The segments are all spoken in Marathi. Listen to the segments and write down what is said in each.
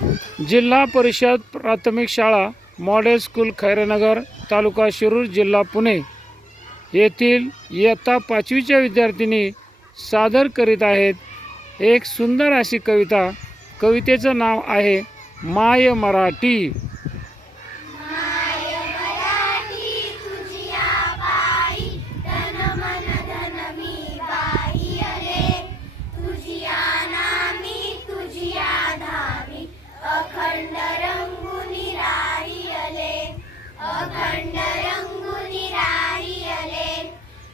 जिल्हा परिषद प्राथमिक शाळा मॉडेल स्कूल खैरनगर तालुका शिरूर जिल्हा पुणे येथील इयत्ता 5वीच्या विद्यार्थिनी सादर करीत आहेत एक सुंदर अशी कविता। कवितेचं नाव आहे माय मराठी। अखंड रंगुनी राहियले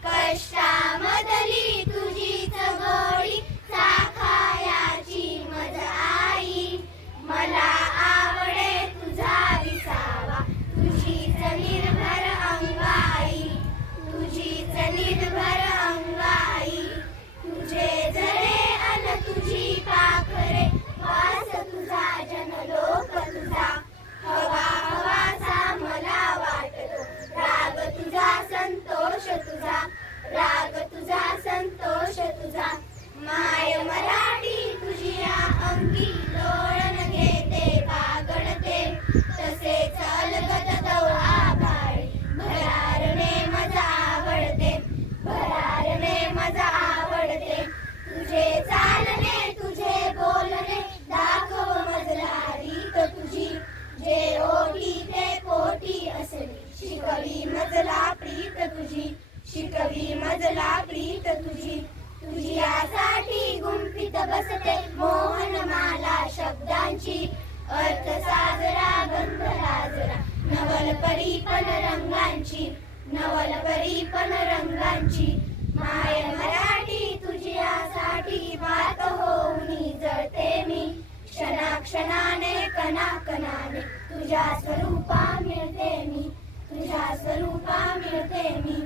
कष्टामधली तुझीच गोडी चाखायाची मज आई। मला आवडे तुझा विसावा तुझीच निर्भर अंगाई तुझीच निर्भर अंगाई। तुझे जरे अन तुझी पाखरे वास तुझा जनलोक तुझा हवा हवाचा मला वाटतो राग तुझा संतोष तुझा राग तुझा संतोष तुझा। माय मराठी तुझिया अंगी लोळण घेते बागडते तसेच अलगद दौ आभाळी भरारणे मज आवडते भरारणे मज आवडते। तुझे चालणे तुझे बोलणे दाखव मजला रीत तुझी जे ओटी ते पोटी असली शिकवी मजला प्रीत तुझी शिकवी मजला प्रीत तुझी। तुझ्यासाठी गुंफित बसते मोहनमाला शब्दांची अर्थ साजरा गंध लाजरा नवल परीपण रंगांची नवल परीपण रंगांची। माय मराठी तुझ्यासाठी बात होऊनी जळते मी क्षणाक्षणाने कणाकणाने तुझ्या स्वरूपा मिळते मी तुझ्या स्वरूपा मिळते मी।